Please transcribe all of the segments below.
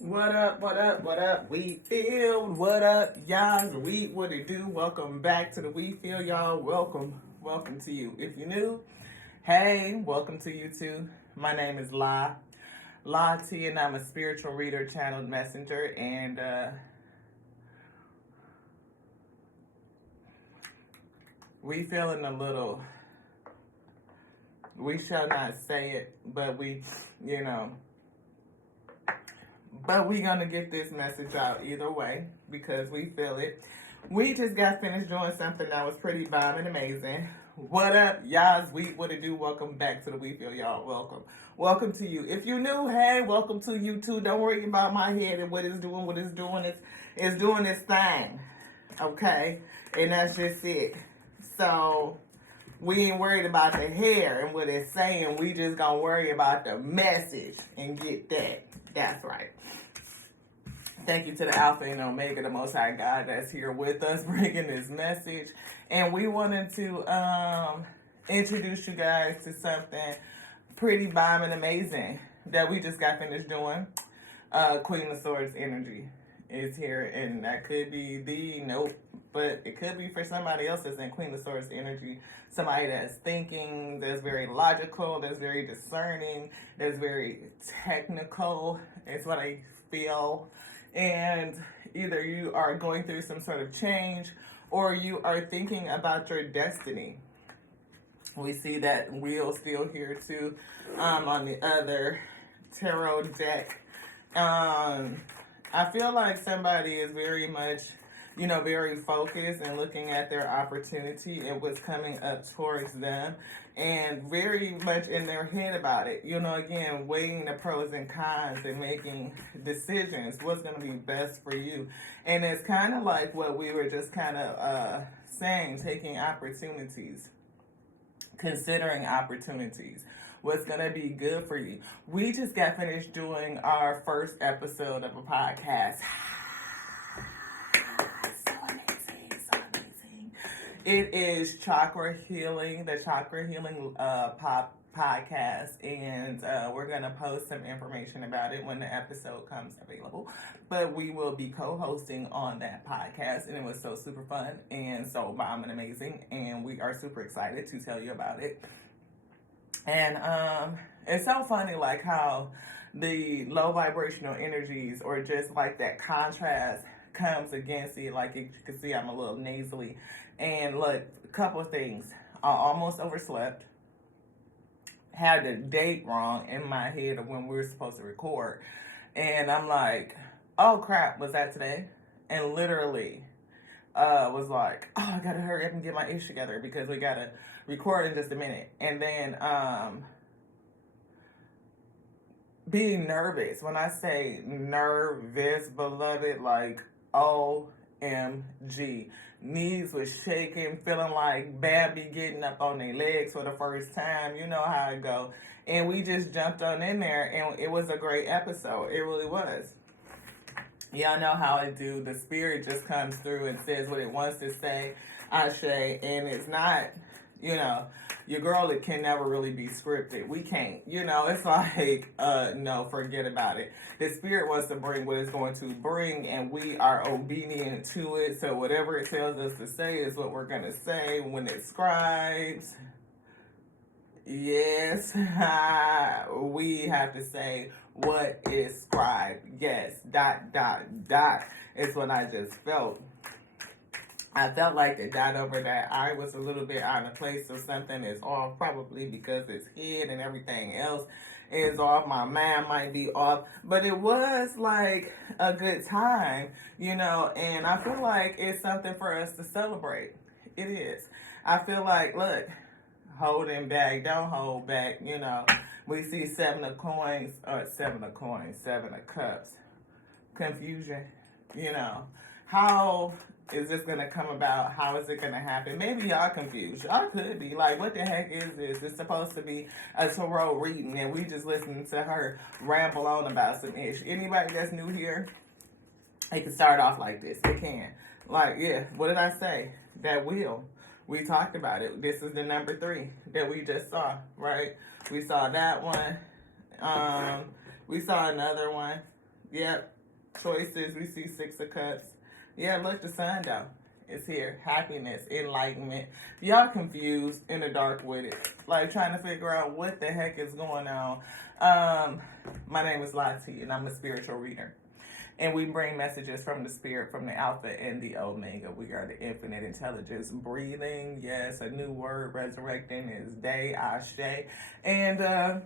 What up, what up, what up, We Feel? What up, y'all? What it do? Welcome back to the We Feel, y'all. Welcome to you. If you're new, hey, welcome to you too. My name is La T, and I'm a spiritual reader, channeled messenger, and we feeling a little, we shall not say it, but you know, but we gonna get this message out either way because we feel it. We just got finished doing something that was pretty bomb and amazing. What up, y'all? What it do? Welcome back to the We Feel, y'all. Welcome to you. If you new, hey, welcome to you too. Don't worry about my head and what it's doing. What it's doing is doing its thing, okay? And that's just it. So we ain't worried about the hair and what it's saying. We just gonna worry about the message and get that. That's right. Thank you to the Alpha and Omega, the Most High God that's here with us, bringing this message. And we wanted to introduce you guys to something pretty bomb and amazing that we just got finished doing. Queen of Swords energy is here, and that could be but it could be for somebody else that's in Queen of Swords energy. Somebody that's thinking, that's very logical, that's very discerning, that's very technical, is what I feel. And either you are going through some sort of change or you are thinking about your destiny. We see that wheel still here too on the other tarot deck. I feel like somebody is very much, very focused and looking at their opportunity and what's coming up towards them and very much in their head about it. Again, weighing the pros and cons and making decisions, what's going to be best for you. And it's kind of like what we were just kind of saying, taking opportunities, considering opportunities. What's going to be good for you. We just got finished doing our first episode of a podcast. So amazing. It is Chakra Healing, the Chakra Healing podcast, and we're going to post some information about it when the episode comes available. But we will be co-hosting on that podcast, and it was so super fun and so bomb and amazing, and we are super excited to tell you about it. And it's so funny, like how the low vibrational energies or just like that contrast comes against it. Like you can see, I'm a little nasally. And look, a couple of things. I almost overslept. Had the date wrong in my head of when we were supposed to record. And I'm like, oh crap, was that today? And literally was like, oh, I gotta hurry up and get my ish together because we gotta record in just a minute. And then being nervous. When I say nervous, beloved, like OMG. Knees was shaking, feeling like Bambi getting up on their legs for the first time. You know how it go. And we just jumped on in there, and it was a great episode. It really was. Y'all know how it do. The spirit just comes through and says what it wants to say. Ashe, and it's not, your girl, it can never really be scripted. We can't, it's like, no, forget about it. The spirit wants to bring what it's going to bring, and we are obedient to it. So whatever it tells us to say is what we're going to say. When it scribes, yes, we have to say what is scribed. Yes, ... It's what I just felt. I felt like the dot over that I was a little bit out of place, so something is off, probably because it's hid and everything else is off. My mind might be off, but it was like a good time, and I feel like it's something for us to celebrate. It is. I feel like, look, holding back, don't hold back, We see seven of cups. Confusion, How is this going to come about? How is it going to happen? Maybe y'all confused. Y'all could be like, what the heck is this? It's supposed to be a tarot reading, and we just listening to her ramble on about some ish. Anybody that's new here, it can start off like this. It can. Like, yeah, what did I say? That wheel. We talked about it. This is the number 3 that we just saw, right? We saw that one. We saw another one. Yep. Choices. We see Six of Cups. Yeah, look, the sun though. It's here. Happiness, enlightenment. Y'all confused in the dark with it. Like trying to figure out what the heck is going on. My name is Lati and I'm a spiritual reader. And we bring messages from the spirit, from the Alpha and the Omega. We are the infinite intelligence breathing. Yes, a new word, resurrecting is day, Ashe. And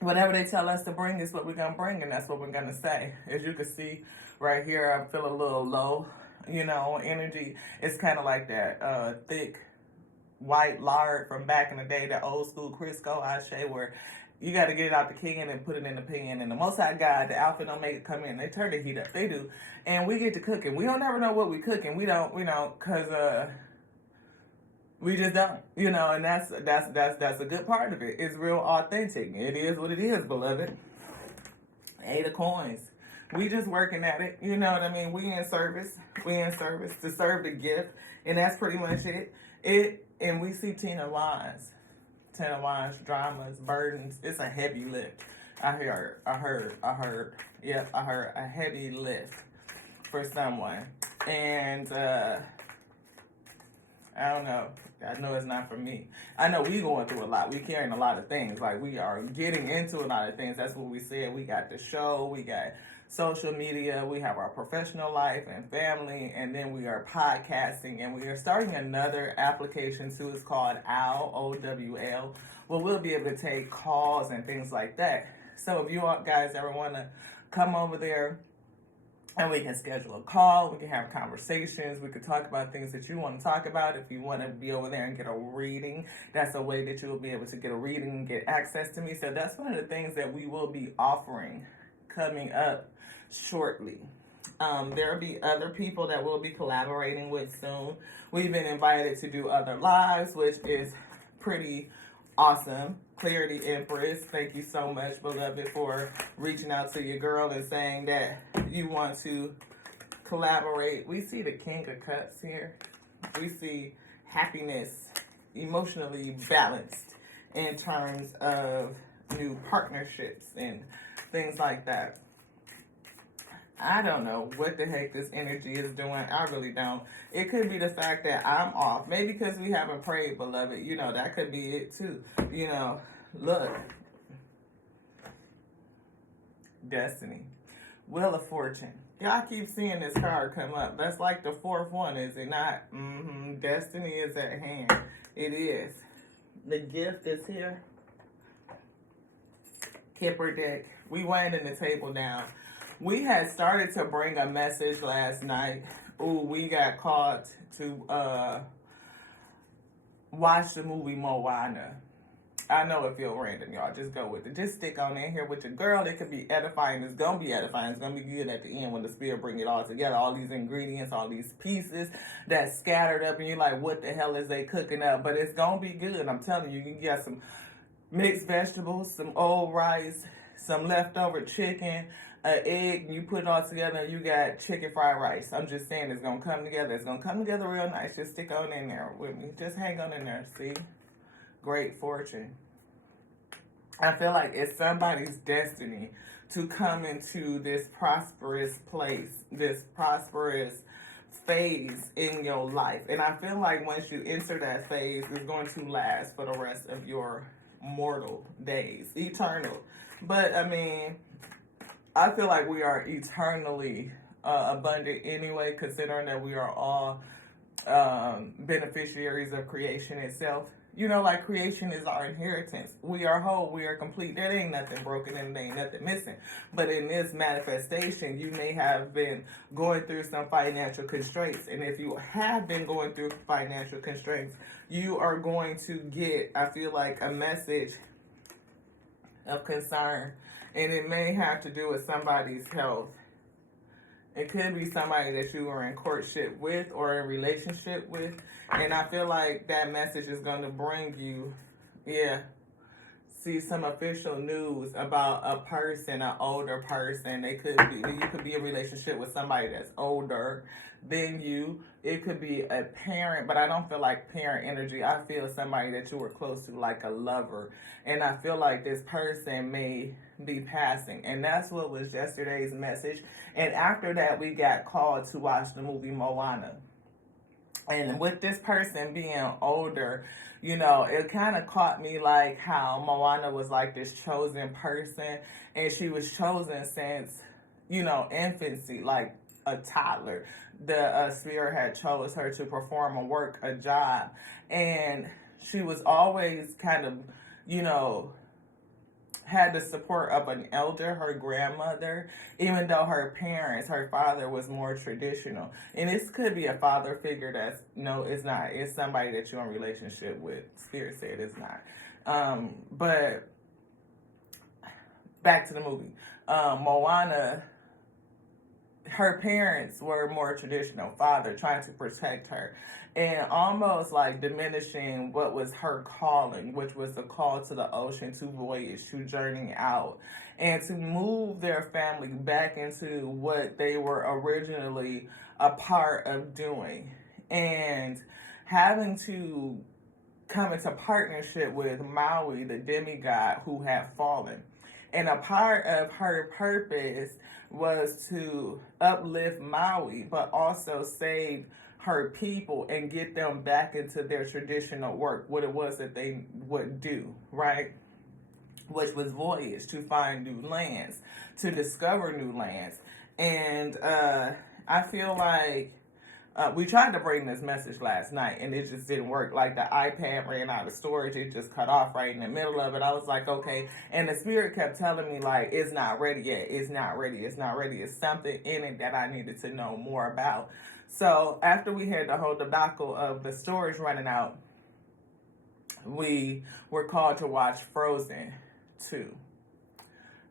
whatever they tell us to bring is what we're going to bring, and that's what we're going to say. As you can see right here, I feel a little low, energy. It's kind of like that thick white lard from back in the day, that old school Crisco, Ashe, where you got to get it out the can and put it in the pan. And the Most High God, the Alpha and Omega come in. They turn the heat up. They do. And we get to cooking. We don't ever know what we cooking. We don't, because we just don't, and that's a good part of it. It's real authentic. It is what it is, beloved. 8 of coins. We just working at it. You know what I mean? We in service. We in service to serve the gift. And that's pretty much it. And we see 10 of Wands. 10 of Wands, dramas, burdens. It's a heavy lift. I heard. Yep, I heard a heavy lift for someone. And I don't know. I know it's not for me. I know we going through a lot. We carrying a lot of things. Like, we are getting into a lot of things. That's what we said. We got the show. We got social media. We have our professional life and family. And then we are podcasting. And we are starting another application, too. It's called OWL, O-W-L. Well, we'll be able to take calls and things like that. So if you guys ever want to come over there, and we can schedule a call, we can have conversations, we can talk about things that you want to talk about. If you want to be over there and get a reading, that's a way that you will be able to get a reading and get access to me. So that's one of the things that we will be offering coming up shortly. There will be other people that we'll be collaborating with soon. We've been invited to do other lives, which is pretty awesome. Clarity Empress, thank you so much, beloved, for reaching out to your girl and saying that you want to collaborate. We see the King of Cups here. We see happiness, emotionally balanced in terms of new partnerships and things like that. I don't know what the heck this energy is doing. I really don't. It could be the fact that I'm off. Maybe because we haven't prayed, beloved. That could be it too. Look. Destiny. Wheel of Fortune. Y'all keep seeing this card come up. That's like the fourth one, is it not? Destiny is at hand. It is. The gift is here. Kipper deck. We winding the table down. We had started to bring a message last night. Ooh, we got called to watch the movie Moana. I know it feels random, y'all. Just go with it. Just stick on in here with your girl. It could be edifying. It's going to be edifying. It's going to be good at the end when the spirit bring it all together. All these ingredients, all these pieces that's scattered up. And you're like, what the hell is they cooking up? But it's going to be good. I'm telling you, you can get some mixed vegetables, some old rice, some leftover chicken, an egg, and you put it all together, and you got chicken fried rice. I'm just saying it's going to come together. It's going to come together real nice. Just stick on in there with me. Just hang on in there, see? Great fortune. I feel like it's somebody's destiny to come into this prosperous place, this prosperous phase in your life. And I feel like once you enter that phase, it's going to last for the rest of your mortal days, eternal. But I mean, I feel like we are eternally abundant anyway, considering that we are all beneficiaries of creation itself. Like creation is our inheritance. We are whole. We are complete. There ain't nothing broken and there ain't nothing missing. But in this manifestation, you may have been going through some financial constraints. And if you have been going through financial constraints, you are going to get, I feel like, a message of concern. And it may have to do with somebody's health. It could be somebody that you are in courtship with or in relationship with. And I feel like that message is going to bring you, see some official news about a person, an older person. You could be in a relationship with somebody that's older than you. It could be a parent, but I don't feel like parent energy. I feel somebody that you were close to, like a lover. And I feel like this person may be passing. And that's what was yesterday's message. And after that, we got called to watch the movie Moana. And with this person being older, it kind of caught me like how Moana was like this chosen person, and she was chosen since, infancy, like a toddler. The spirit had chose her to perform a job, and she was always kind of, you know, had the support of an elder, her grandmother, even though her parents, her father was more traditional. And this could be a father figure that's, no, it's not. It's somebody that you're in relationship with. Spirit said it's not. But back to the movie. Moana, her parents were more traditional, father trying to protect her and almost like diminishing what was her calling, which was the call to the ocean, to voyage, to journey out, and to move their family back into what they were originally a part of doing, and having to come into partnership with Maui, the demigod who had fallen. And a part of her purpose was to uplift Maui, but also save her people and get them back into their traditional work, what it was that they would do, right? Which was voyage, to find new lands, to discover new lands. And I feel like we tried to bring this message last night and it just didn't work. Like the iPad ran out of storage. It just cut off right in the middle of it. I was like, okay. And the spirit kept telling me like, it's not ready yet. It's not ready. It's not ready. It's something in it that I needed to know more about. So after we had the whole debacle of the storage running out, we were called to watch Frozen 2.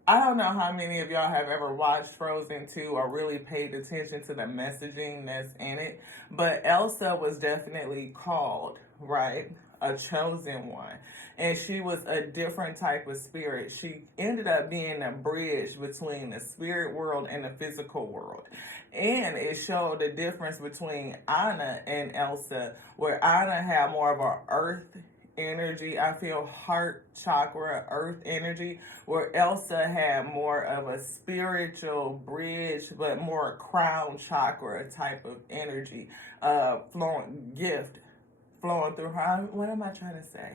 I don't know how many of y'all have ever watched Frozen 2 or really paid attention to the messaging that's in it, but Elsa was definitely called, right? A chosen one. And she was a different type of spirit. She ended up being a bridge between the spirit world and the physical world. And it showed the difference between Anna and Elsa, where Anna had more of a earth energy, I feel heart chakra, earth energy, where Elsa had more of a spiritual bridge, but more crown chakra type of energy, flowing through her. What am I trying to say?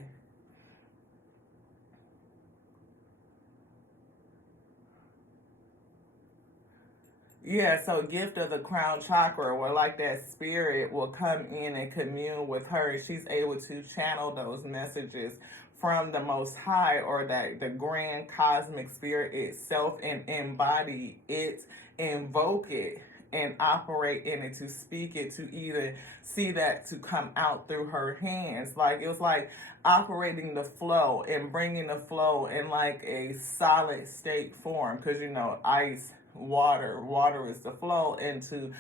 Yeah, so gift of the crown chakra, where like that spirit will come in and commune with her, and she's able to channel those messages from the Most High, or that the grand cosmic spirit itself, and embody it, invoke it, and operate in it, to speak it, to either see that to come out through her hands. Like it was like operating the flow and bringing the flow in like a solid state form, because ice, water is the flow, and to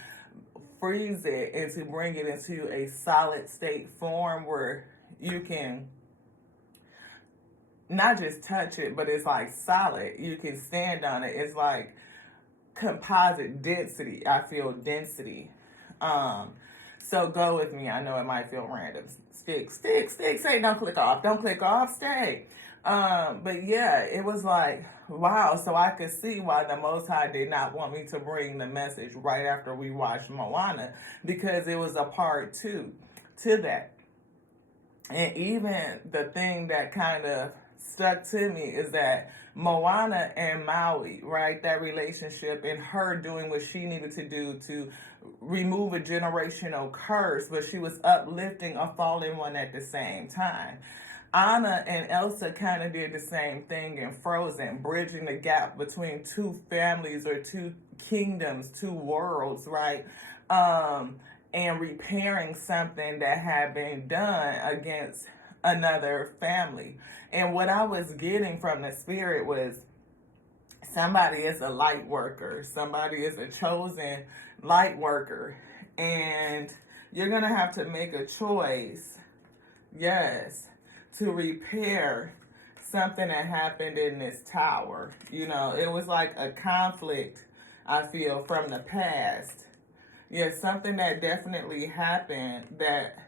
freeze it and to bring it into a solid state form where you can not just touch it, but it's like solid. You can stand on it. It's like composite density. I feel density. So go with me. I know it might feel random. Stick. Say, don't click off. Stay. But yeah, it was like, wow. So I could see why the Most High did not want me to bring the message right after we watched Moana, because it was a part two to that. And even the thing that kind of stuck to me is that Moana and Maui, right? That relationship, and her doing what she needed to do to remove a generational curse, but she was uplifting a fallen one at the same time. Anna and Elsa kind of did the same thing in Frozen, bridging the gap between two families, or two kingdoms, two worlds, right? And repairing something that had been done against another family. And what I was getting from the spirit was, somebody is a light worker, somebody is a chosen light worker, and you're going to have to make a choice, yes, to repair something that happened in this tower. You know, it was like a conflict, I feel, from the past. Yeah, something that definitely happened that,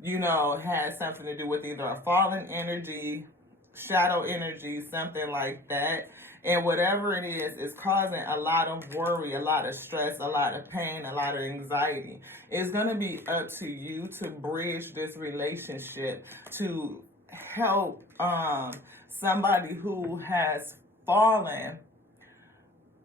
you know, had something to do with either a fallen energy, shadow energy, something like that. And whatever it is causing a lot of worry, a lot of stress, a lot of pain, a lot of anxiety. It's going to be up to you to bridge this relationship, to help somebody who has fallen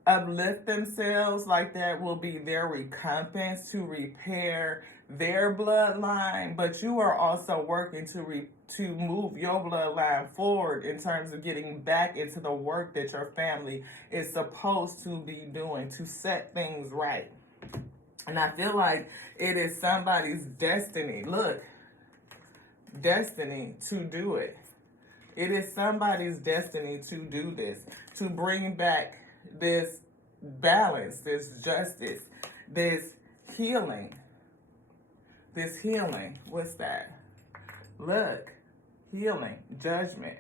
uplift themselves. Like that will be their recompense to repair their bloodline, but you are also working to move your bloodline forward in terms of getting back into the work that your family is supposed to be doing to set things right. And I feel like it is somebody's destiny. Look, destiny to do it. It is somebody's destiny to do this, to bring back this balance, this justice, this healing. This healing. What's that? Look, healing, judgment.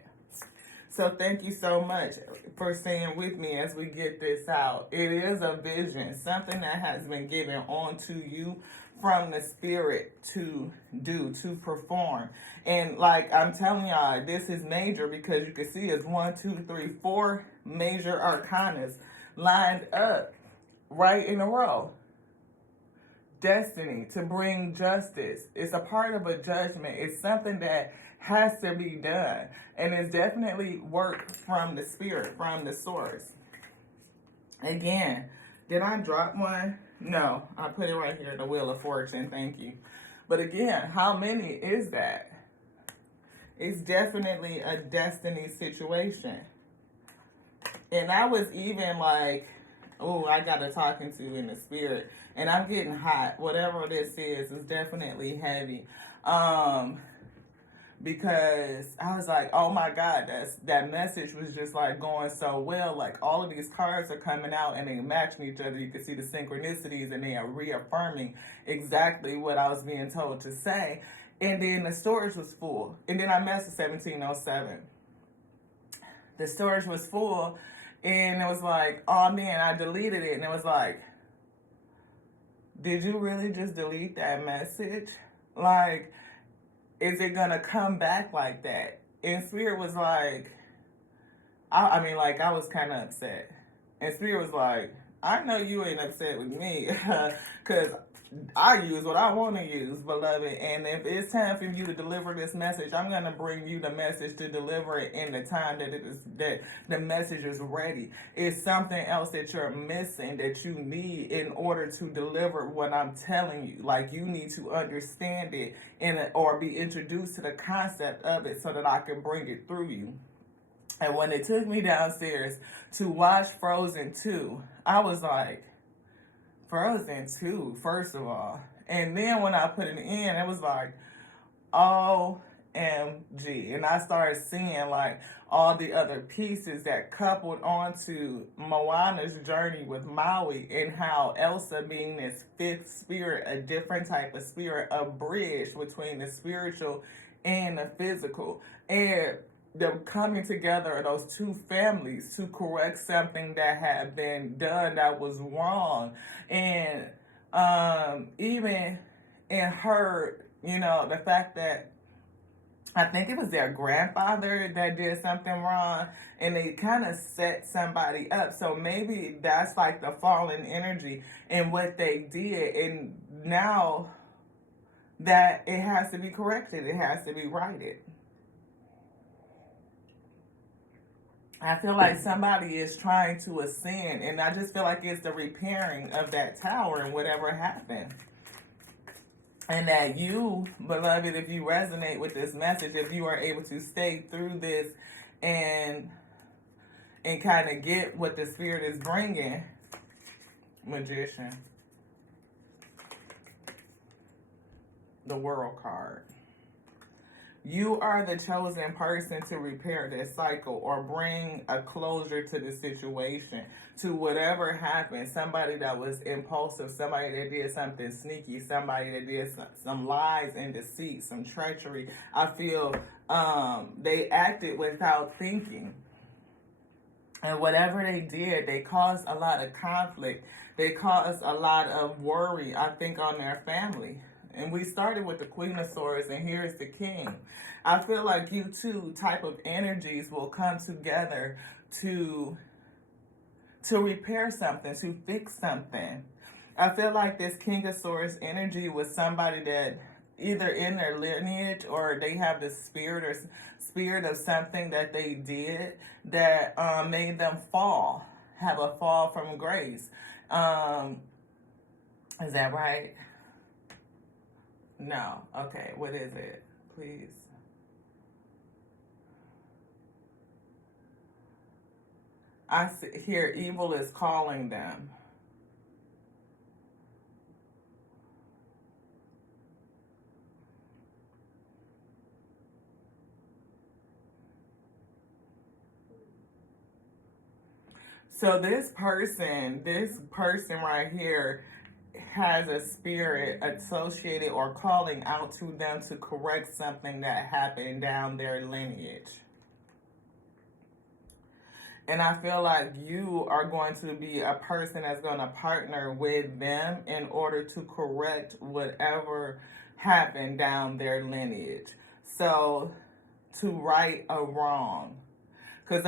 So thank you so much for staying with me as we get this out. It is a vision, something that has been given onto you from the spirit to do, to perform. And like I'm telling y'all, this is major because you can see it's 1, 2, 3, 4 major arcanas lined up right in a row. Destiny, to bring justice. It's a part of a judgment. It's something that has to be done. And it's definitely work from the spirit, from the source. Again, did I drop one? No, I put it right here, the Wheel of Fortune. Thank you. But again, how many is that? It's definitely a destiny situation. And I was even like, oh, I got a talking to in the spirit. And I'm getting hot. Whatever this is definitely heavy. Because I was like, oh my God, that message was just like going so well. Like all of these cards are coming out and they matching each other. You can see the synchronicities and they are reaffirming exactly what I was being told to say. And then the storage was full. And then I messed with 1707. The storage was full. And it was like, oh man, I deleted it. And it was like, did you really just delete that message? Like, is it going to come back like that? And Spirit was like, I mean, like, I was kind of upset. And Spirit was like, I know you ain't upset with me because I use what I want to use, beloved. And if it's time for you to deliver this message, I'm going to bring you the message to deliver it in the time that the message is ready. It's something else that you're missing that you need in order to deliver what I'm telling you. Like you need to understand it or be introduced to the concept of it so that I can bring it through you. And when they took me downstairs to watch Frozen 2, I was like, Frozen 2, first of all. And then when I put it in, it was like, OMG. And I started seeing like all the other pieces that coupled onto Moana's journey with Maui and how Elsa being this fifth spirit, a different type of spirit, a bridge between the spiritual and the physical. And them coming together of those two families to correct something that had been done that was wrong. And even in her, you know, the fact that I think it was their grandfather that did something wrong and they kind of set somebody up. So maybe that's like the fallen energy in what they did. And now that it has to be corrected, it has to be righted. I feel like somebody is trying to ascend, and I just feel like it's the repairing of that tower and whatever happened. And that you, beloved, if you resonate with this message, if you are able to stay through this and kind of get what the spirit is bringing, Magician, the World card. You are the chosen person to repair this cycle or bring a closure to the situation, to whatever happened. Somebody that was impulsive, somebody that did something sneaky, somebody that did some lies and deceit, some treachery. I feel they acted without thinking. And whatever they did, they caused a lot of conflict. They caused a lot of worry, I think, on their family. And we started with the Queen of Swords, and here's the King. I feel like you two type of energies will come together to repair something, to fix something. I feel like this King of Swords energy was somebody that either in their lineage or they have the spirit of something that they did that made them fall, have a fall from grace. Is that right? No. Okay. What is it? Please. I hear evil is calling them. So this person right here has a spirit associated or calling out to them to correct something that happened down their lineage. And I feel like you are going to be a person that's going to partner with them in order to correct whatever happened down their lineage. So to right a wrong. Because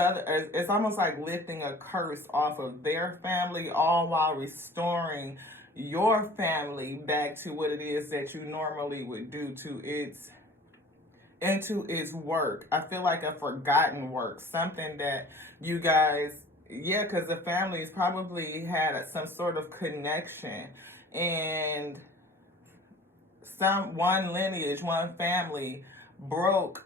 it's almost like lifting a curse off of their family, all while restoring your family back to what it is that you normally would do into its work. I feel like a forgotten work, something that you guys, yeah, because the families probably had some sort of connection, and one lineage, one family broke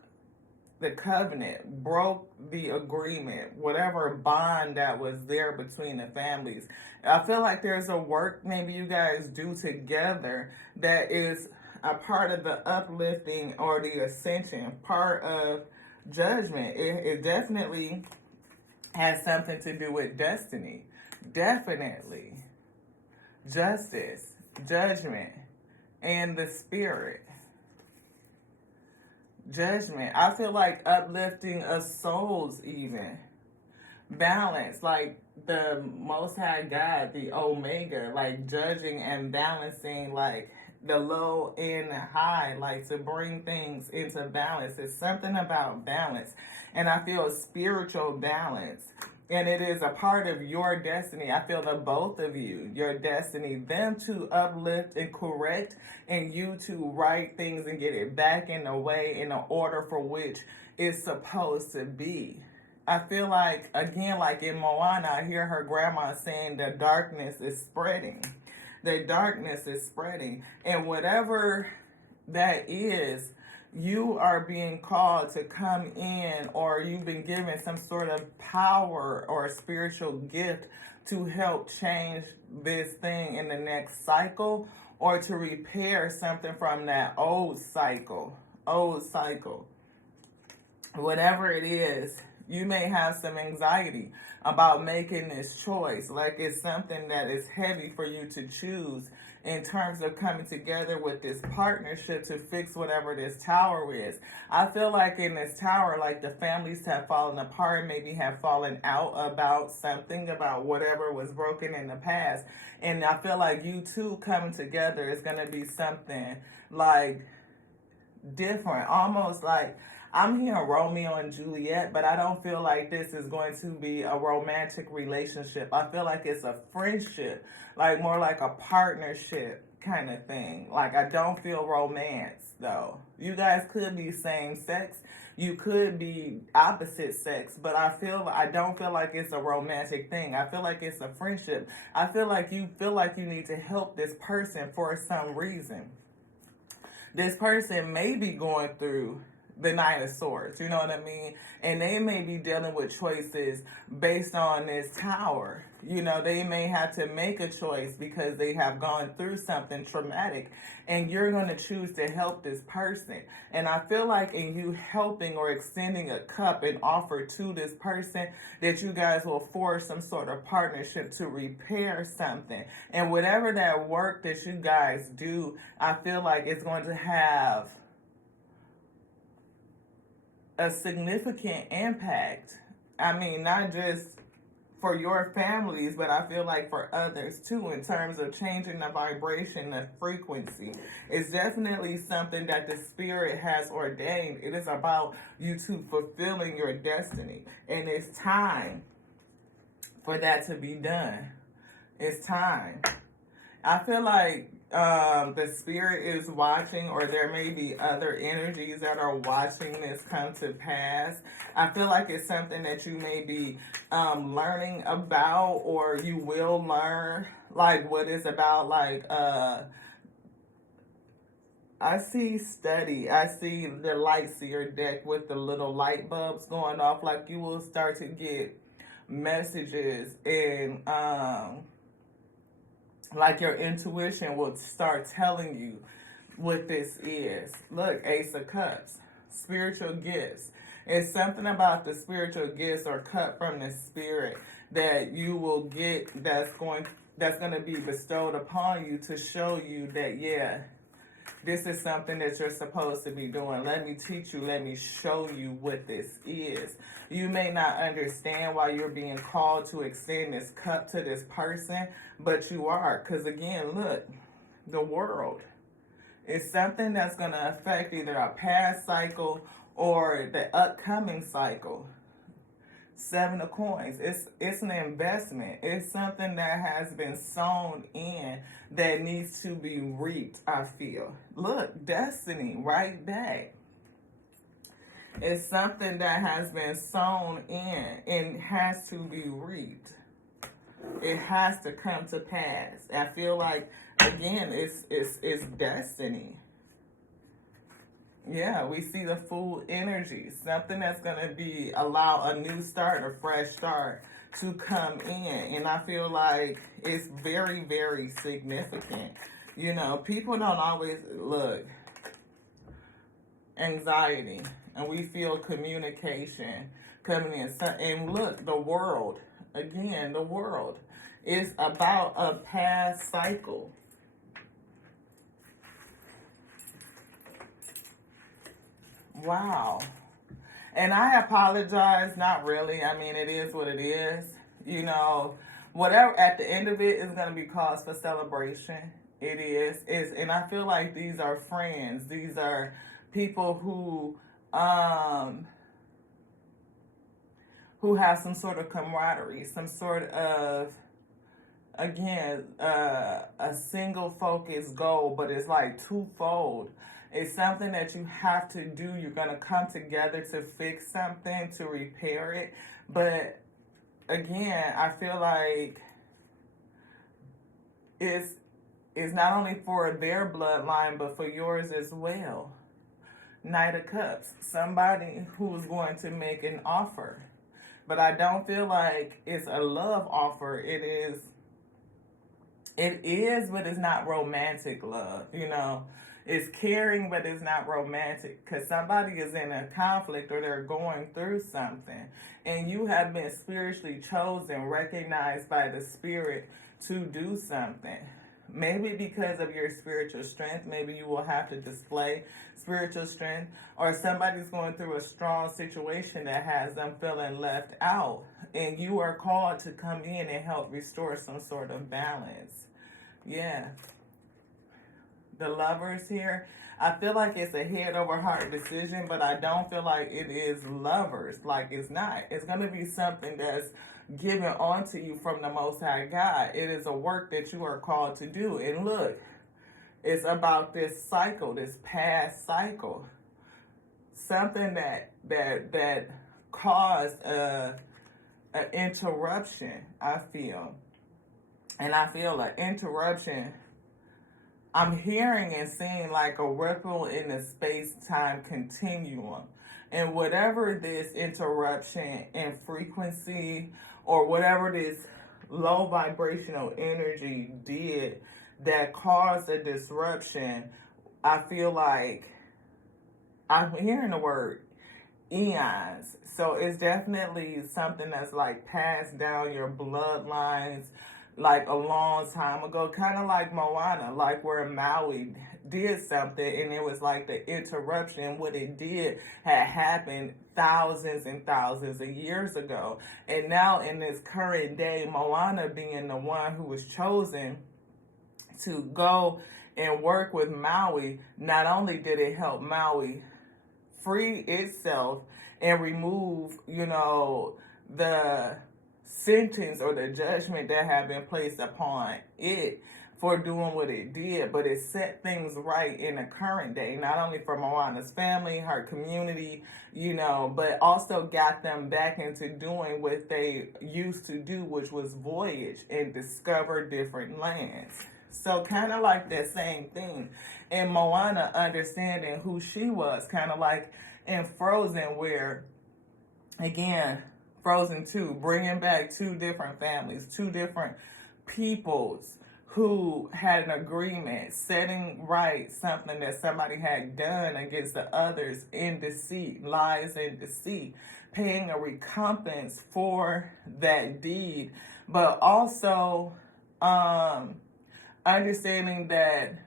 the covenant, broke the agreement, whatever bond that was there between the families. I feel like there's a work maybe you guys do together that is a part of the uplifting or the ascension, part of judgment. It definitely has something to do with destiny. Definitely. Justice, judgment, and the spirit. Judgment. I feel like uplifting of souls, even. Balance, like the Most High God, the Omega, like judging and balancing, like the low and the high, like to bring things into balance. It's something about balance. And I feel a spiritual balance. And it is a part of your destiny. I feel the both of you, your destiny, them to uplift and correct, and you to right things and get it back in the way, in the order for which it's supposed to be. I feel like, again, like in Moana, I hear her grandma saying the darkness is spreading. The darkness is spreading. And whatever that is, you are being called to come in, or you've been given some sort of power or spiritual gift to help change this thing in the next cycle, or to repair something from that old cycle. Whatever it is, you may have some anxiety about making this choice. Like it's something that is heavy for you to choose in terms of coming together with this partnership to fix whatever this tower is. I feel like in this tower, like the families have fallen apart, maybe have fallen out about something, about whatever was broken in the past. And I feel like you two coming together is going to be something like different, almost like I'm hearing Romeo and Juliet, but I don't feel like this is going to be a romantic relationship. I feel like it's a friendship, like more like a partnership kind of thing. Like I don't feel romance though. You guys could be same sex, you could be opposite sex, but I don't feel like it's a romantic thing. I feel like it's a friendship. I feel like you need to help this person for some reason. This person may be going through the Nine of Swords, you know what I mean? And they may be dealing with choices based on this Tower. You know, they may have to make a choice because they have gone through something traumatic, and you're going to choose to help this person. And I feel like in you helping or extending a cup and offer to this person, that you guys will forge some sort of partnership to repair something. And whatever that work that you guys do, I feel like it's going to have a significant impact. I mean, not just for your families, but I feel like for others too, in terms of changing the vibration, the frequency. It's definitely something that the Spirit has ordained. It is about you two fulfilling your destiny. And it's time for that to be done. It's time. I feel like the Spirit is watching, or there may be other energies that are watching this come to pass. I feel like it's something that you may be learning about, or you will learn, like what it's about. Like, I see study. I see the light seer deck with the little light bulbs going off. Like, you will start to get messages, and like your intuition will start telling you what this is. Look, Ace of Cups, spiritual gifts. It's something about the spiritual gifts or cup from the Spirit that you will get, that's going to be bestowed upon you to show you that, yeah, this is something that you're supposed to be doing. Let me teach you. Let me show you what this is. You may not understand why you're being called to extend this cup to this person, but you are. Because again, look, the world is something that's going to affect either a past cycle or the upcoming cycle. Seven of Coins. It's an investment. It's something that has been sown in that needs to be reaped, I feel. Look, destiny right back. It's something that has been sown in and has to be reaped. It has to come to pass. I feel like, again, it's destiny. Yeah, we see the Fool energy. Something that's going to allow a new start, a fresh start to come in. And I feel like it's very, very significant. You know, people don't always look. Anxiety. And we feel communication coming in. And look, the world. Again, the world is about a past cycle. Wow. And I apologize, not really. I mean, it is what it is. You know, whatever, at the end of it is going to be cause for celebration. It is. And I feel like these are friends. These are people who have some sort of camaraderie, some sort of, again, a single focus goal, but it's like twofold. It's something that you have to do. You're going to come together to fix something, to repair it. But again, I feel like it's not only for their bloodline, but for yours as well. Knight of Cups. Somebody who's going to make an offer. But I don't feel like it's a love offer. It is, but it's not romantic love, you know. It's caring, but it's not romantic, because somebody is in a conflict or they're going through something. And you have been spiritually chosen, recognized by the Spirit to do something. Maybe because of your spiritual strength, maybe you will have to display spiritual strength, or somebody's going through a strong situation that has them feeling left out, and you are called to come in and help restore some sort of balance. Yeah. The Lovers here, I feel like it's a head over heart decision, but I don't feel like it is lovers. Like, it's not. It's going to be something that's given onto you from the Most High God. It is a work that you are called to do. And look, it's about this cycle, this past cycle. Something that caused an interruption, I feel. And I feel like interruption I'm hearing and seeing like a ripple in the space-time continuum. And whatever this interruption in frequency or whatever this low vibrational energy did that caused a disruption, I feel like I'm hearing the word eons. So it's definitely something that's like passed down your bloodlines like a long time ago, kind of like Moana, like where Maui did something and it was like the interruption. What it did had happened thousands and thousands of years ago. And now in this current day, Moana being the one who was chosen to go and work with Maui, not only did it help Maui free itself and remove, the sentence or the judgment that had been placed upon it for doing what it did, but it set things right in the current day, not only for Moana's family, her community, but also got them back into doing what they used to do, which was voyage and discover different lands. So kind of like that same thing. And Moana understanding who she was, kind of like in Frozen where, again, Frozen 2, bringing back two different families, two different peoples who had an agreement, setting right something that somebody had done against the others in deceit, lies and deceit, paying a recompense for that deed, but also understanding that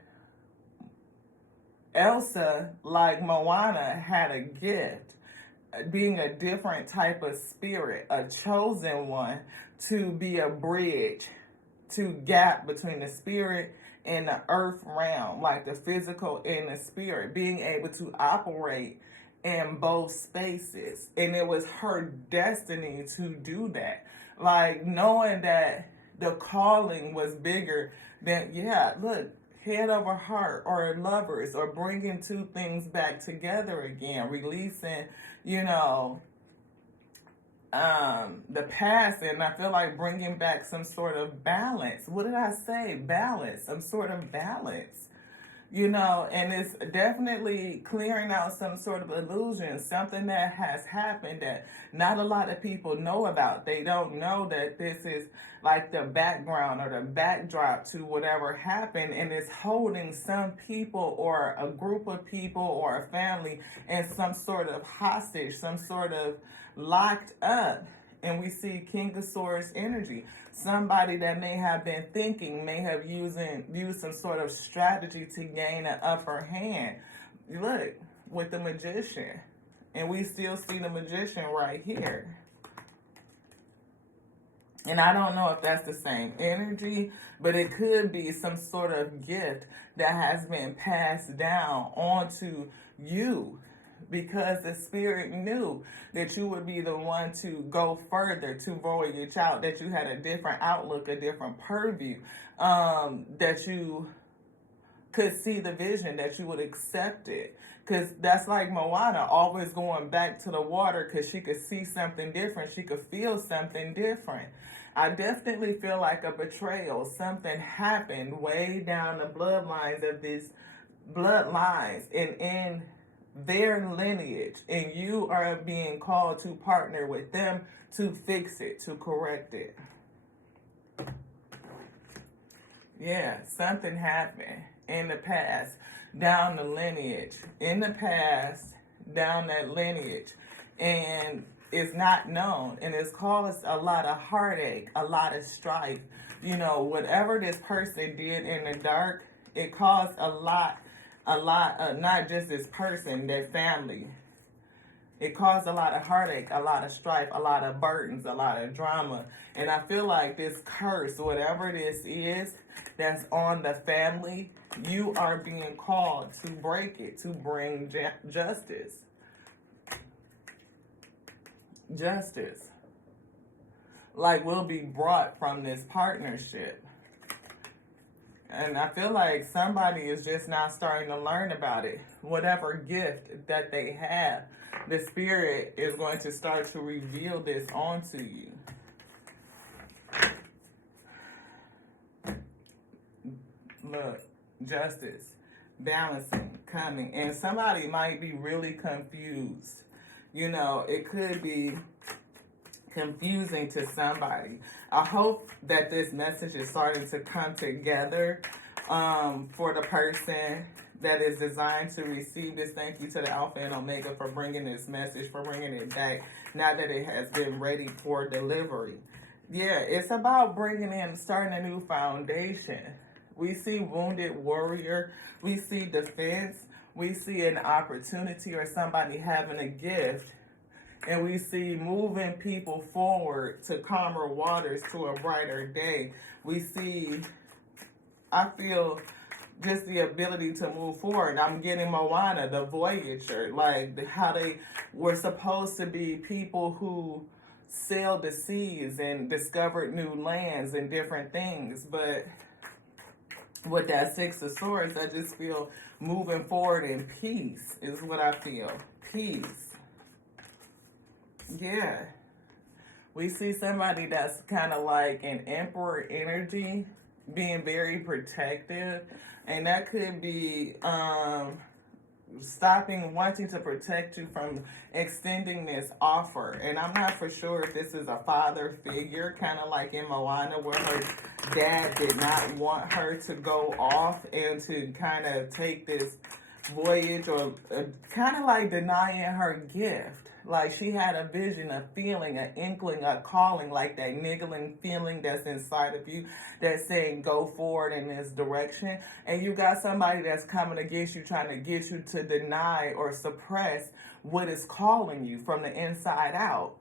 Elsa, like Moana, had a gift, being a different type of spirit, a chosen one to be a bridge, to gap between the spirit and the earth realm, like the physical and the spirit, being able to operate in both spaces. And it was her destiny to do that. Like knowing that the calling was bigger than, head over heart or lovers or bringing two things back together again, releasing, the past, and I feel like bringing back some sort of balance. What did I say? Balance, some sort of balance. And it's definitely clearing out some sort of illusion, something that has happened that not a lot of people know about. They don't know that this is like the background or the backdrop to whatever happened, and it's holding some people or a group of people or a family in some sort of hostage, some sort of locked up. And we see King of Swords energy. Somebody that may have been thinking, may have used some sort of strategy to gain an upper hand. Look, with the Magician. And we still see the Magician right here. And I don't know if that's the same energy, but it could be some sort of gift that has been passed down onto you, because the spirit knew that you would be the one to go further, to voyage out, that you had a different outlook, a different purview, that you could see the vision, that you would accept it. Because that's like Moana, always going back to the water because she could see something different. She could feel something different. I definitely feel like a betrayal. Something happened way down the bloodlines of these bloodlines and in their lineage, and you are being called to partner with them to fix it, to correct it. Yeah, something happened in the past, down the lineage, in the past, down that lineage, and it's not known, and it's caused a lot of heartache, a lot of strife. Whatever this person did in the dark, it caused a lot of, not just this person, their family. It caused a lot of heartache, a lot of strife, a lot of burdens, a lot of drama. And I feel like this curse, whatever this is that's on the family, you are being called to break it, to bring justice. Justice. Like will be brought from this partnership. And I feel like somebody is just now starting to learn about it. Whatever gift that they have, the spirit is going to start to reveal this onto you. Look, justice, balancing, coming. And somebody might be really confused. You know, it could be confusing to somebody. I hope that this message is starting to come together for the person that is designed to receive this. Thank you to the Alpha and Omega for bringing this message, for bringing it back now that it has been ready for delivery. Yeah, it's about bringing in, starting a new foundation. We see wounded warrior, we see defense, we see an opportunity or somebody having a gift, and we see moving people forward to calmer waters, to a brighter day. We see, I feel, just the ability to move forward. I'm getting Moana, the Voyager, like how they were supposed to be people who sailed the seas and discovered new lands and different things. But with that Six of Swords, I just feel moving forward in peace is what I feel. Peace. Yeah. We see somebody that's kind of like an emperor energy, being very protective. And that could be wanting to protect you from extending this offer. And I'm not for sure if this is a father figure, kind of like in Moana, where her dad did not want her to go off and to kind of take this voyage, or kind of like denying her gift. Like she had a vision, a feeling, an inkling, a calling, like that niggling feeling that's inside of you that's saying go forward in this direction. And you got somebody that's coming against you, trying to get you to deny or suppress what is calling you from the inside out.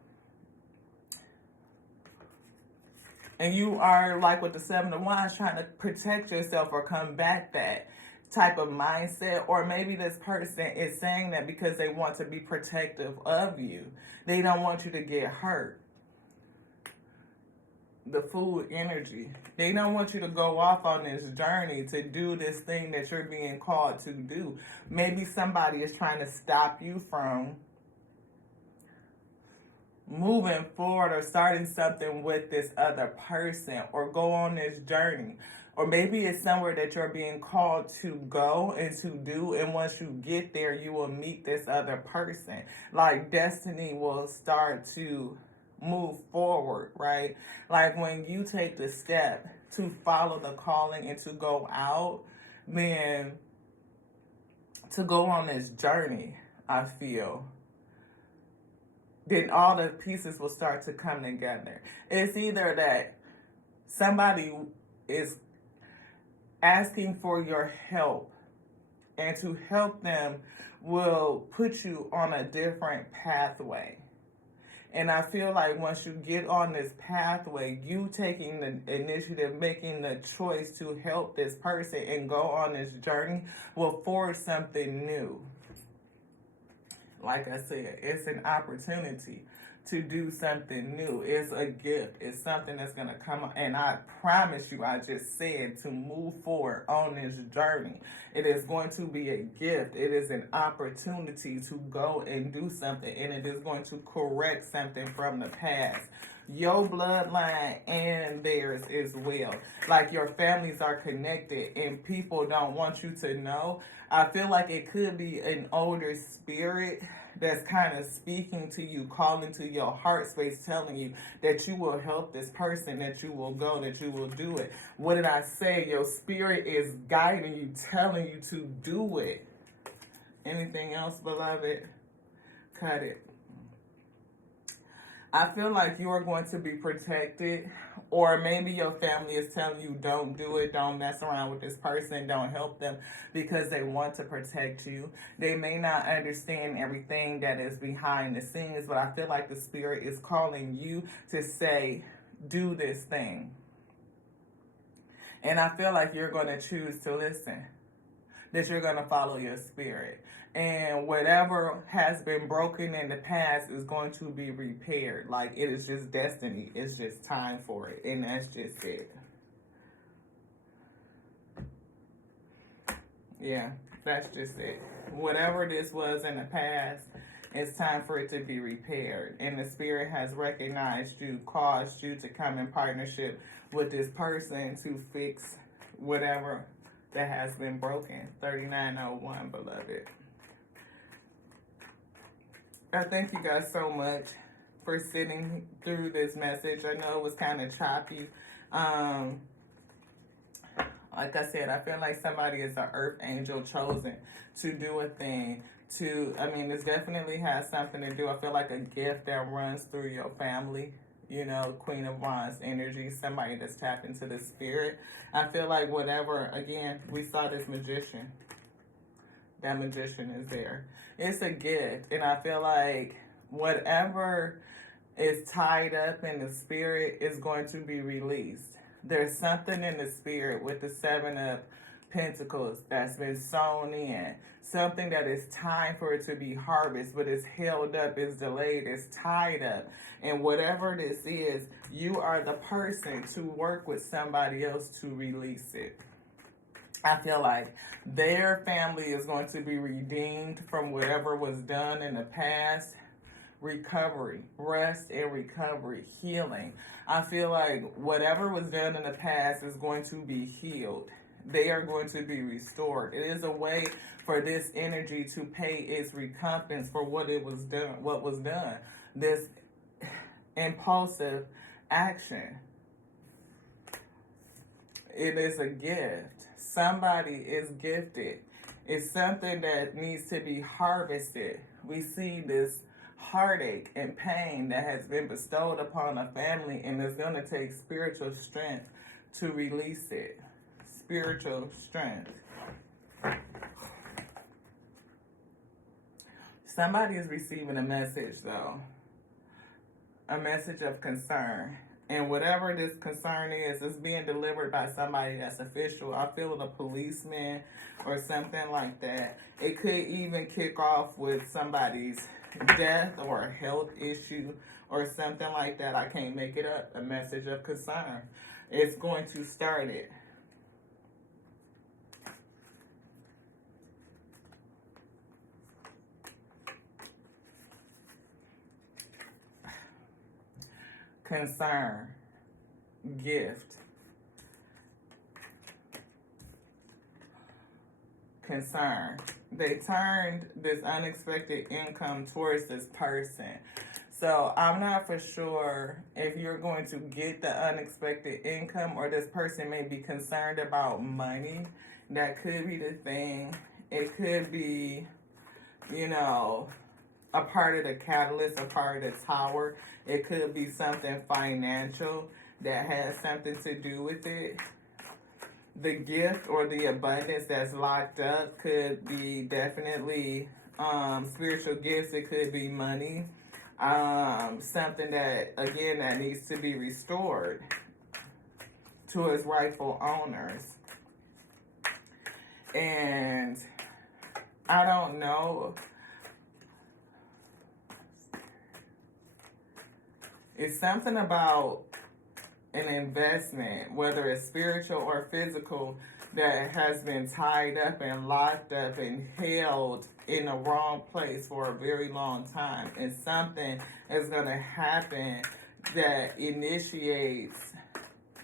And you are, like with the Seven of Wands, trying to protect yourself or combat that type of mindset. Or maybe this person is saying that because they want to be protective of you. They don't want you to get hurt. The Fool energy. They don't want you to go off on this journey to do this thing that you're being called to do. Maybe somebody is trying to stop you from moving forward or starting something with this other person, or go on this journey. Or maybe it's somewhere that you're being called to go and to do, and once you get there, you will meet this other person. Like destiny will start to move forward, right? Like when you take the step to follow the calling and to go out, then to go on this journey, I feel, then all the pieces will start to come together. It's either that somebody is asking for your help, and to help them will put you on a different pathway. And I feel like once you get on this pathway, you taking the initiative, making the choice to help this person and go on this journey will forge something new. Like I said, it's an opportunity to do something new. It's a gift. It's something that's going to come up. And I promise you, I just said to move forward on this journey. It is going to be a gift. It is an opportunity to go and do something. And it is going to correct something from the past. Your bloodline and theirs as well. Like your families are connected and people don't want you to know. I feel like it could be an older spirit that's kind of speaking to you, calling to your heart space, telling you that you will help this person, that you will go, that you will do it. What did I say? Your spirit is guiding you, telling you to do it. Anything else, beloved? Cut it. I feel like you are going to be protected, or maybe your family is telling you don't do it, don't mess around with this person, don't help them, because they want to protect you. They may not understand everything that is behind the scenes, but I feel like the spirit is calling you to say, do this thing. And I feel like you're going to choose to listen, that you're going to follow your spirit. And whatever has been broken in the past is going to be repaired. Like, it is just destiny. It's just time for it. And that's just it. Yeah, that's just it. Whatever this was in the past, it's time for it to be repaired. And the spirit has recognized you, caused you to come in partnership with this person to fix whatever that has been broken. 3901, beloved. I thank you guys so much for sitting through this message. I know it was kind of choppy. Like I said, I feel like somebody is an earth angel chosen to do a thing. This definitely has something to do. I feel like a gift that runs through your family. You know, Queen of Wands energy, somebody that's tapped into the spirit. I feel like whatever, again, we saw this magician. That magician is there. It's a gift. And I feel like whatever is tied up in the spirit is going to be released. There's something in the spirit with the 7 of Pentacles that's been sown in. Something that is time for it to be harvested, but it's held up, it's delayed, it's tied up. And whatever this is, you are the person to work with somebody else to release it. I feel like their family is going to be redeemed from whatever was done in the past. Recovery, rest and recovery, healing. I feel like whatever was done in the past is going to be healed. They are going to be restored. It is a way for this energy to pay its recompense for what was done. This impulsive action. It is a gift. Somebody is gifted. It's something that needs to be harvested. We see this heartache and pain that has been bestowed upon a family, and it's going to take spiritual strength to release it. Spiritual strength. Somebody is receiving a message, though. A message of concern. And whatever this concern is, it's being delivered by somebody that's official. I feel a policeman or something like that. It could even kick off with somebody's death or a health issue or something like that. I can't make it up. A message of concern. It's going to start it. Concern. Gift. Concern. They turned this unexpected income towards this person. So I'm not for sure if you're going to get the unexpected income, or this person may be concerned about money. That could be the thing. It could be, a part of the catalyst, a part of the tower. It could be something financial that has something to do with it. The gift or the abundance that's locked up could be definitely spiritual gifts. It could be money. Something that, again, that needs to be restored to its rightful owners. And I don't know. It's something about an investment, whether it's spiritual or physical, that has been tied up and locked up and held in the wrong place for a very long time. And something is going to happen that initiates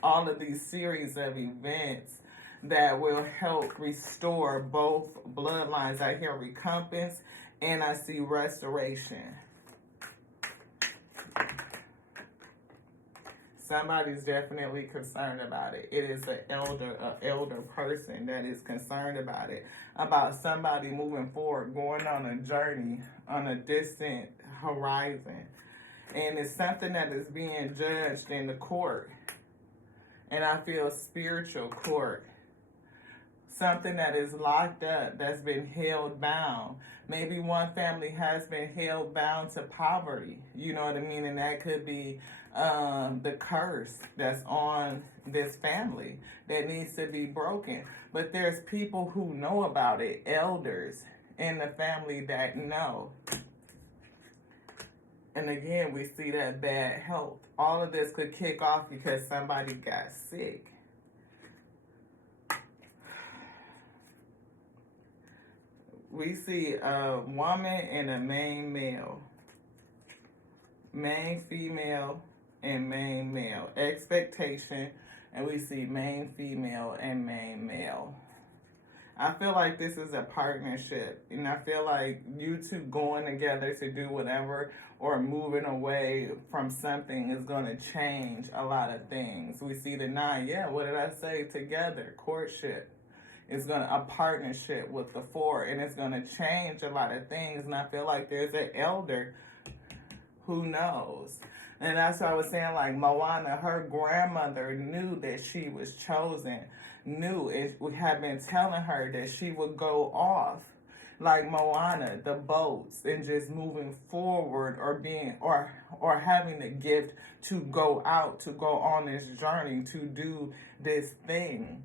all of these series of events that will help restore both bloodlines. I hear recompense and I see restoration. Somebody's definitely concerned about it. It is an elder person that is concerned about it. About somebody moving forward, going on a journey, on a distant horizon. And it's something that is being judged in the court. And I feel spiritual court. Something that is locked up, that's been held bound. Maybe one family has been held bound to poverty. You know what I mean? And that could be the curse that's on this family that needs to be broken. But there's people who know about it, elders in the family that know. And again, we see that bad health. All of this could kick off because somebody got sick. We see a woman and a main male. Main female and main male. Expectation. And we see main female and main male. I feel like this is a partnership, and I feel like you two going together to do whatever or moving away from something is going to change a lot of things. We see the 9, yeah, what did I say? Together, courtship. It's going to a partnership with the 4, and it's going to change a lot of things. And I feel like there's an elder who knows. And that's what I was saying, like Moana, her grandmother knew that she was chosen, knew it had been telling her that she would go off like Moana, the boats, and just moving forward or being or having the gift to go out, to go on this journey, to do this thing.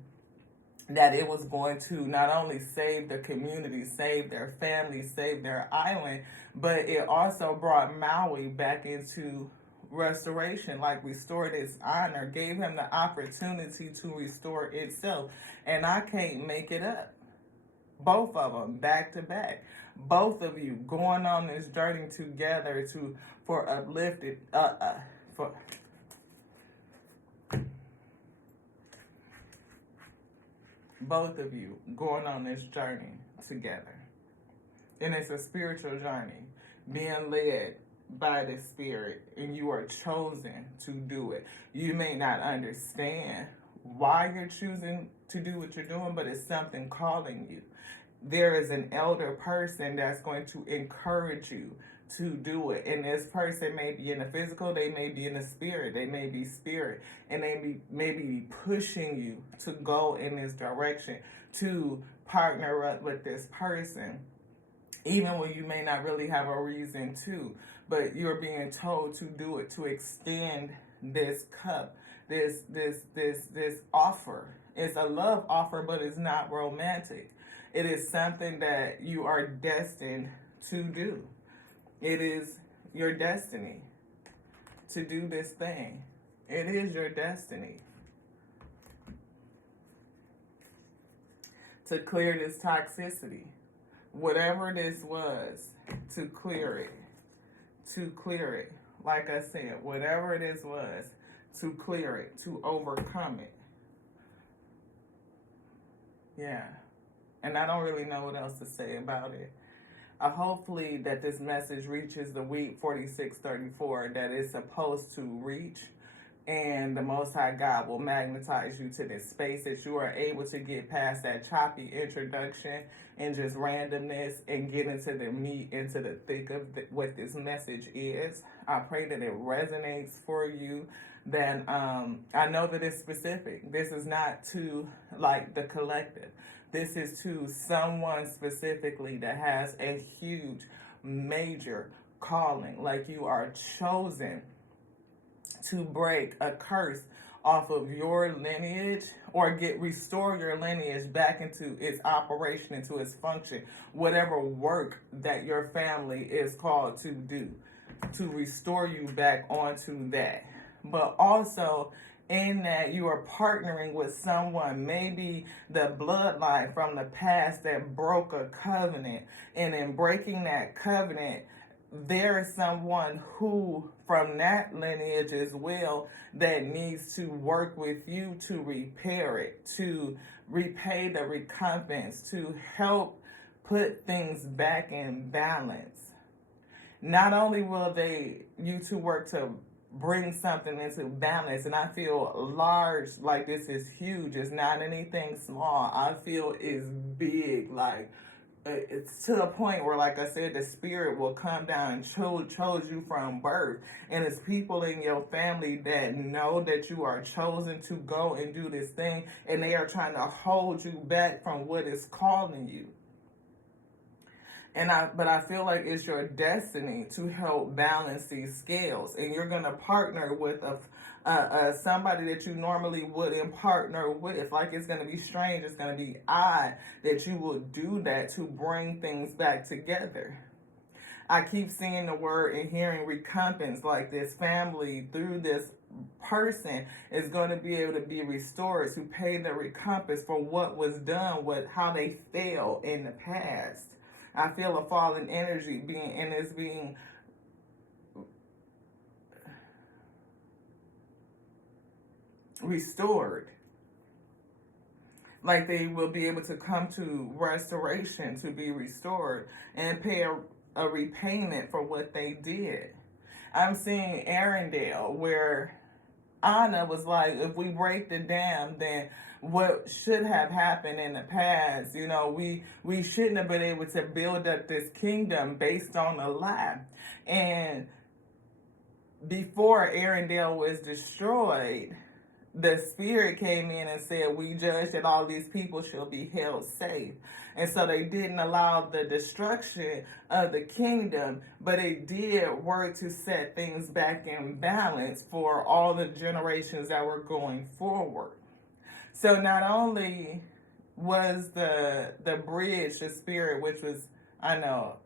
That it was going to not only save the community, save their family, save their island, but it also brought Maui back into restoration, like restored its honor, gave him the opportunity to restore itself. And I can't make it up. Both of them, back to back. Both of you going on this journey together for uplifted, for both of you going on this journey together. And it's a spiritual journey, being led by the Spirit, and you are chosen to do it. You may not understand why you're choosing to do what you're doing, but it's something calling you. There is an elder person that's going to encourage you to do it. And this person may be in the physical, they may be in the spirit, they may be spirit, and they may be pushing you to go in this direction, to partner up with this person, even when you may not really have a reason to, but you're being told to do it, to extend this cup, this offer. It's a love offer, but it's not romantic. It is something that you are destined to do. It is your destiny to do this thing. It is your destiny to clear this toxicity. Whatever this was, to clear it. To clear it. Like I said, whatever this was, to clear it, to overcome it. Yeah. And I don't really know what else to say about it. Hopefully that this message reaches the week 4634 that it's supposed to reach, and the Most High God will magnetize you to this space, that you are able to get past that choppy introduction and just randomness and get into the meat, into the thick of what this message is. I pray that it resonates for you, that I know that it's specific. This is not to like the collective. This is to someone specifically that has a huge, major calling. Like you are chosen to break a curse off of your lineage, or restore your lineage back into its operation, into its function, whatever work that your family is called to do, to restore you back onto that. But also, in that you are partnering with someone, maybe the bloodline from the past that broke a covenant, and in breaking that covenant, there is someone who from that lineage as well that needs to work with you to repair it, to repay the recompense, to help put things back in balance. Not only will you two work to bring something into balance, and I feel large, like this is huge. It's not anything small. I feel it's big, like it's to the point where, like I said, the Spirit will come down and chose you from birth. And it's people in your family that know that you are chosen to go and do this thing, and they are trying to hold you back from what is calling you. But I feel like it's your destiny to help balance these scales, and you're gonna partner with somebody that you normally wouldn't partner with. Like, it's gonna be strange, it's gonna be odd that you will do that to bring things back together. I keep seeing the word and hearing recompense, like this family through this person is going to be able to be restored, to pay the recompense for what was done, how they failed in the past. I feel a fallen energy being restored. like they will be able to come to restoration, to be restored, and pay a repayment for what they did. I'm seeing Arendelle where Anna was like, if we break the dam, then what should have happened in the past, we shouldn't have been able to build up this kingdom based on a lie. And before Arendelle was destroyed, the spirit came in and said, we judge that all these people shall be held safe. And so they didn't allow the destruction of the kingdom, but it did work to set things back in balance for all the generations that were going forward. So not only was the bridge, the spirit, which was, I know,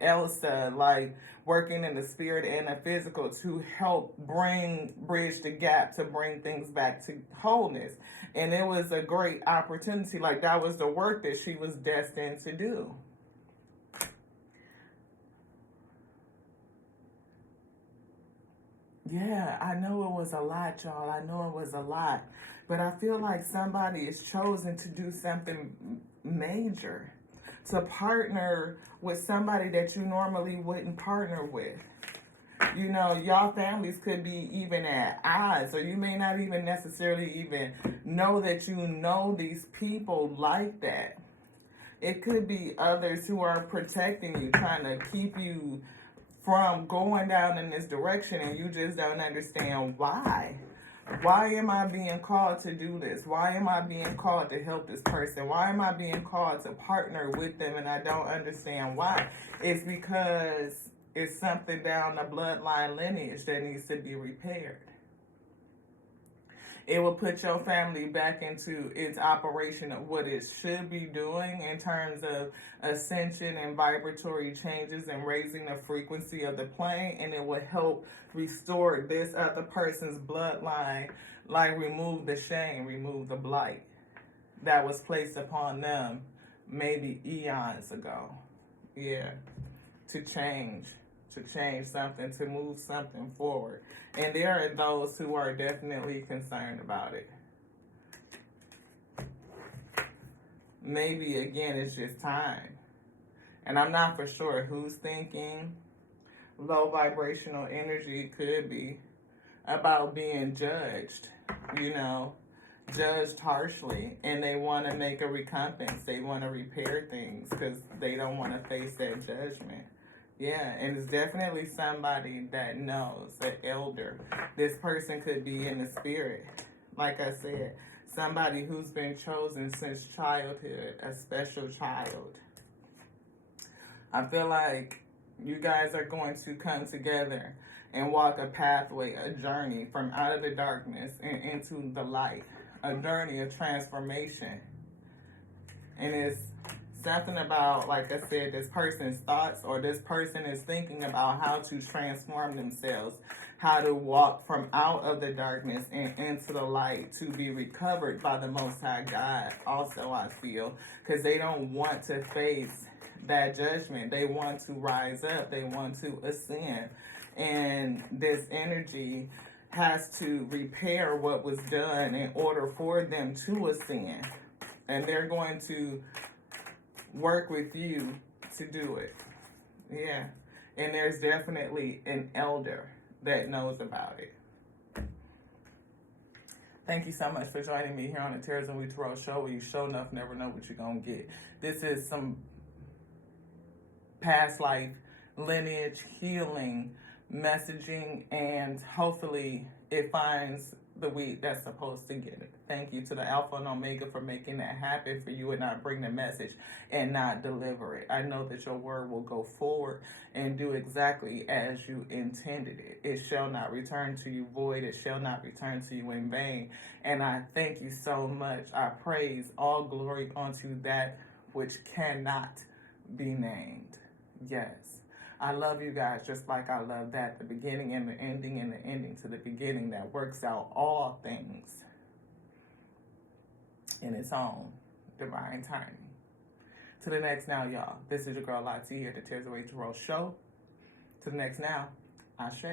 Elsa, like working in the spirit and the physical to help bridge the gap, to bring things back to wholeness. And it was a great opportunity. Like that was the work that she was destined to do. Yeah, I know it was a lot, y'all. I know it was a lot. But I feel like somebody is chosen to do something major, to partner with somebody that you normally wouldn't partner with. Y'all families could be even at odds, or you may not even necessarily even know that you know these people like that. It could be others who are protecting you, trying to keep you from going down in this direction, and you just don't understand why. Why am I being called to do this? Why am I being called to help this person? Why am I being called to partner with them, and I don't understand why? It's because it's something down the bloodline lineage that needs to be repaired. It will put your family back into its operation of what it should be doing in terms of ascension and vibratory changes and raising the frequency of the plane, and it will help restore this other person's bloodline, like remove the shame, remove the blight that was placed upon them maybe eons ago. Yeah, to change something, to move something forward. And there are those who are definitely concerned about it. Maybe, again, it's just time. And I'm not for sure who's thinking. Low vibrational energy could be about being judged, judged harshly. And they want to make a recompense. They want to repair things because they don't want to face that judgment. Yeah, and it's definitely somebody that knows, an elder. This person could be in the spirit. Like I said, somebody who's been chosen since childhood, a special child. I feel like you guys are going to come together and walk a pathway, a journey from out of the darkness and into the light, a journey of transformation. And it's something about, like I said, this person's thoughts, or this person is thinking about how to transform themselves, how to walk from out of the darkness and into the light, to be recovered by the Most High God. Also, I feel, because they don't want to face that judgment. They want to rise up. They want to ascend. And this energy has to repair what was done in order for them to ascend. And they're going to work with you to do it. Yeah. And there's definitely an elder that knows about it. Thank you so much for joining me here on the Terrorism We Tarot Show, where you show enough never know what you're going to get. This is some past life lineage healing messaging, and hopefully it finds the weed that's supposed to get it. Thank you to the Alpha and Omega for making that happen for you and not bring the message and not deliver it. I know that your word will go forward and do exactly as you intended it. It shall not return to you void. It shall not return to you in vain. And I thank you so much. I praise all glory unto that which cannot be named. Yes. I love you guys just like I love that, the beginning and the ending to the beginning, that works out all things in its own divine timing. To the next now, y'all. This is your girl Lati here at the Tears Away Tarot Show. To the next now, Ashe.